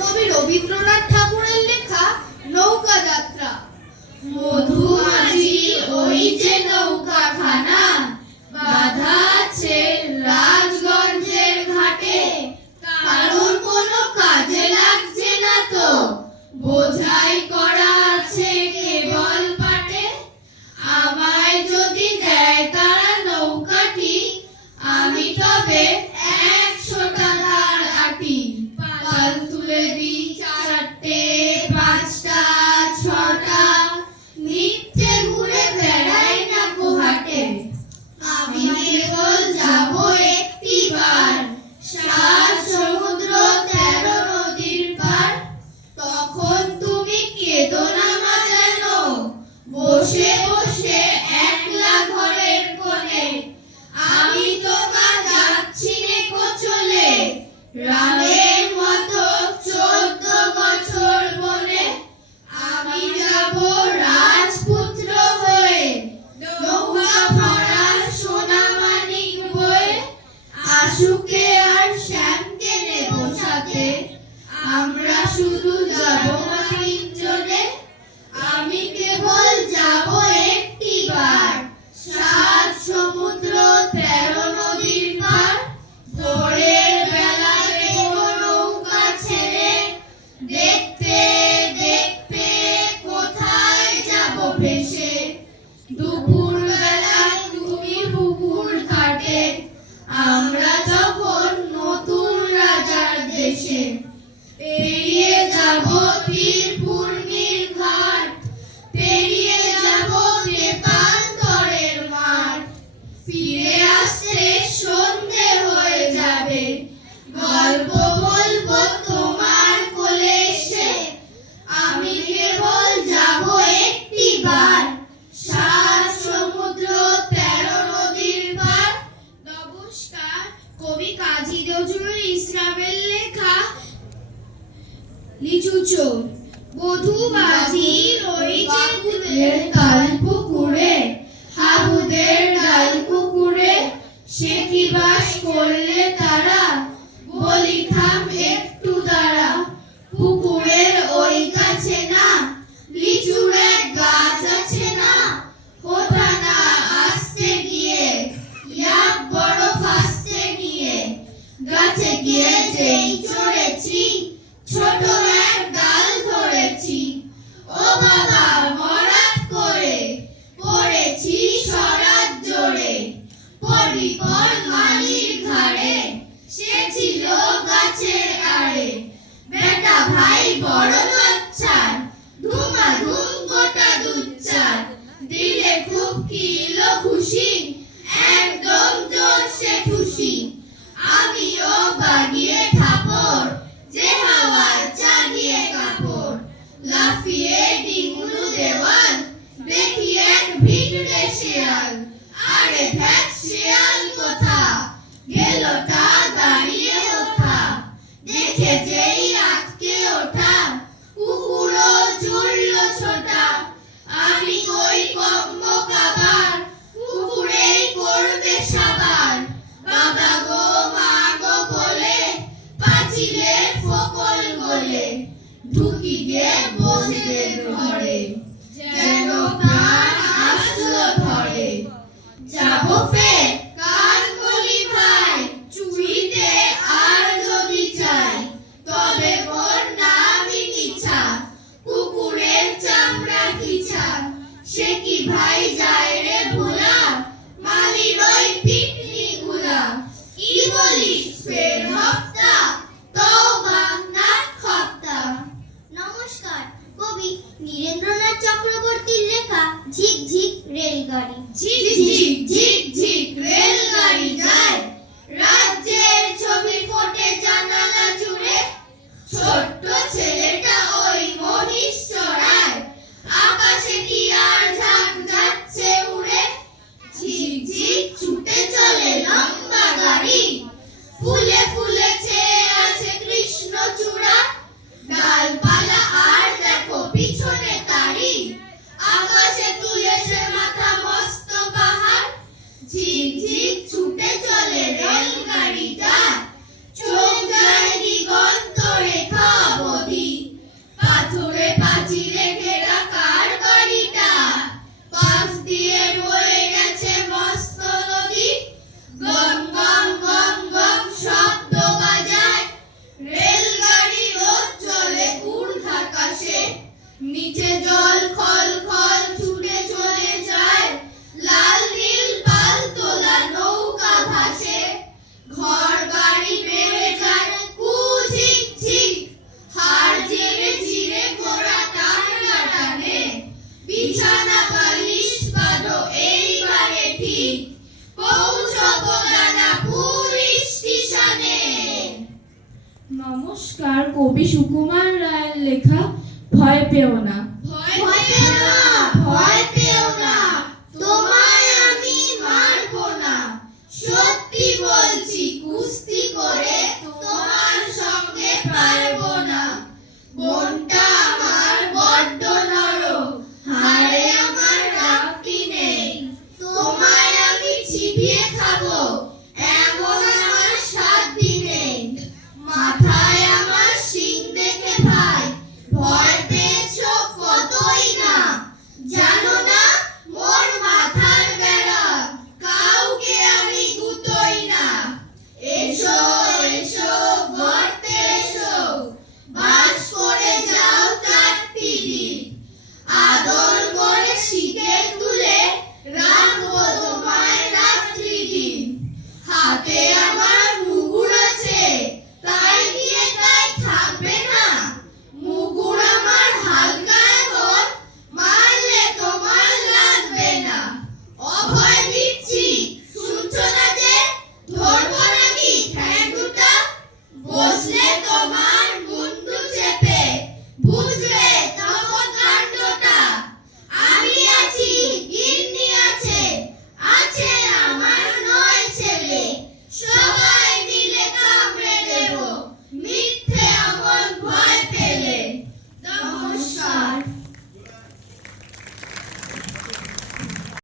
কবি রবীন্দ্রনাথ ঠাকুরের লেখা নৌকা যাত্রা। মধুমাছি ওই যে নৌকাখানা বাঁধা আছে রাজগঞ্জের ঘাটে, কারণ কোনো কাজে লাগছে না তো, বোঝাই করা আছে কেবল পাটে। আমায় যদি দেয় তারা নৌকাটি, আমি তবে 100 টাকার আটি। পাল তুলে দিই 4টে 5টা 6টা, নিত্যে ঘুরে বেড়াই না কোহাটে। আমি কেবল যাব একটিবার, 7 সমুদ্র 13 নদীর পার। তখন তুমি কেঁদো না মা যেন, বসে বসে একলা ঘরের কোণে। আমি তোমার যাচ্ছি নেকো চলে, রামের মতো 14 বছর বনে। আমি যাব রাজপুত্র হয়ে, নৌকা ভরা সোনা মানিক বয়ে। আশুকে আর শ্যামকে নেব সাথে, আমরা শুধু যাব না 3 জনে। আমি কেবল যাব একটিবার, 7 সমুদ্র 13 নদীর পার। ভোরের বেলায় দেব নৌকা ছেড়ে, দেখতে দেখতে কোথায় যাব ভেসে। দুপুর বেলায় তুমি পুকুর ঘাটে, আমরা যখন নতুন রাজার দেশে। পেরিয়ে যাব তীরপূর্ণির ঘাট, পেরিয়ে যাব নেপান্তরের মাঠ। ফিরে আসতে সন্ধে হয়ে যাবে, গল্প বলবো তোমার কোলে এসে। আমি কেবল যাব একটিবার, 7 সমুদ্র 13 নদীর পার। নমস্কার, কবি কাজী নজরুল ইসলামের লেখা লিচু চোর। মধুমাছি ওই যে কুদের তাল পুকুরে, হাবুদের ডাল কুকুরে। সে কি বাস করলে তারা, বলি থাম একটু দাঁড়া। পুকুরের ওই গাছে না লিচুর এক গাছ আছে না, ওঠা না আসতে গিয়ে এক বড় ফাঁসতে গিয়ে। গাছে গিয়ে যেই চড়েছি, ছোট এক ডাল ধরেছি। ও বাবা হঠাৎ করে পড়েছি সরাত জোরে। পড়ি পর মালির ঘাড়ে, সে ছিল গাছের আড়ে। বেটা ভাই বড় বাচ্চার, ধুমাধুম গোটা দুচ্চার। দিলে খুব কিলো খুশি, একদম জোরসে খুশি। আমিও বাগিয়ে ঠাপড়, যে হাওয়ায় চাগিয়ে কাপড়। লাফিয়ে ডিঙুলু দেওয়াল, দেখি এক ভিড়ে শেয়াল। আরে ধ্যাৎ শেয়াল কোথা, গেলোটা দাঁড়িয়ে ওঠা। দেখে যেই আটকে ওঠা, কুকুরও জুড়লো ছোটা। আমি কই কম্ব কাবার, কুকুরেই করবে সাবার। বাবা গো মা গো বলে, পাঁচিলের ফকল গলে। ঢুকি গে বসে ঘরে, যেন প্রাণ আসলো ধরে। যাব ফের কান বলি ভাই, চুরিতে আর যদি চাই। তবে মোর নামই কিছা, কুকুরের চামড়া কিছা। সে কি ভাই যায় রে ভোলা, মালির ওই পিটনি গুলা। কি বলিস ফের হপ্তা, তওবা না খপ্তা। নমস্কার, কবি নীরেন্দ্রনাথ চক্রবর্তীর লেখা ঝিকঝিক রেলগাড়ি। ঝিক ঝিক ঝিক ঝিক রেলগাড়ি যায়, রাজ্যের ছবি ফোটে জানালা জুড়ে। ছোট্ট ছেলেটা ওই মহিষ চড়ায়, আকাশে কি আর ঝাঁক যাচ্ছে উড়ে। ঝিক ঝিক ছুটে চলে লম্বা গাড়ি, ফুলে ফুলে ছেয়ে আছে কৃষ্ণচূড়া। ডালপালা আর দেখো পিছনে তারি, আকাশে তুলেছে মাথা মস্ত কবি সুকুমার রায়ের লেখা ভয় পেও না।